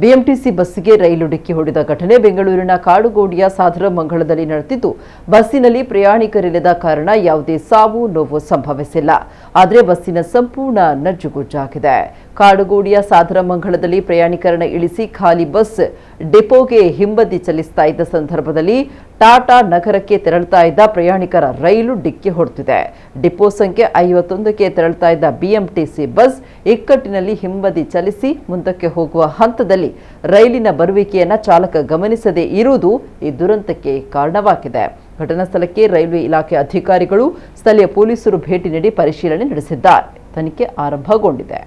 BMTC ಬಸ್ಸಿಗೆ ರೈಲು ಡಿಕ್ಕಿ ಹೊಡೆದ ಘಟನೆ ಬೆಂಗಳೂರಿನ ಕಾಡುಗೋಡಿಯ ಸಾದರಮಂಗಲದಲ್ಲಿ ನಡೆದಿದ್ದು, ಬಸ್ಸಿನಲ್ಲಿ ಪ್ರಯಾಣಿಕರಿಲ್ಲದ ಕಾರಣ ಯಾವುದೇ ಸಾವು ನೋವು ಸಂಭವಿಸಿಲ್ಲ. ಆದರೆ ಬಸ್ಸಿನ ಸಂಪೂರ್ಣ ನಜ್ಜುಗುಜ್ಜಾಗಿದೆ. ಕಾಡುಗೋಡಿಯ ಸಾದರಮಂಗಲದಲ್ಲಿ ಪ್ರಯಾಣಿಕರನ್ನು ಇಳಿಸಿ ಖಾಲಿ ಬಸ್ ಡಿಪೋಗೆ ಹಿಂಬದಿ ಚಲಿಸ್ತಾ ಇದ್ದ ಸಂದರ್ಭದಲ್ಲಿ ಟಾಟಾ ನಗರಕ್ಕೆ ತೆರಳುತ್ತಾ ಇದ್ದ ಪ್ರಯಾಣಿಕರ ರೈಲು ಡಿಕ್ಕಿ ಹೊಡೆದಿದೆ. ಡಿಪೋ ಸಂಖ್ಯೆ 51ಕ್ಕೆ ತೆರಳುತ್ತಾ ಇದ್ದ ಬಿಎಂಟಿಸಿ ಬಸ್ ಇಕ್ಕಟ್ಟಿನಲ್ಲಿ ಹಿಂಬದಿ ಚಲಿಸಿ ಮುಂದಕ್ಕೆ ಹೋಗುವ ಹಂತದಲ್ಲಿ ರೈಲಿನ ಬರುವಿಕೆಯನ್ನು ಚಾಲಕ ಗಮನಿಸದೇ ಇರುವುದು ಈ ದುರಂತಕ್ಕೆ ಕಾರಣವಾಗಿದೆ. ಘಟನಾ ಸ್ಥಳಕ್ಕೆ ರೈಲ್ವೆ ಇಲಾಖೆ ಅಧಿಕಾರಿಗಳು, ಸ್ಥಳೀಯ ಪೊಲೀಸರು ಭೇಟಿ ನೀಡಿ ಪರಿಶೀಲನೆ ನಡೆಸಿದ್ದಾರೆ. ತನಿಖೆ ಆರಂಭಗೊಂಡಿದೆ.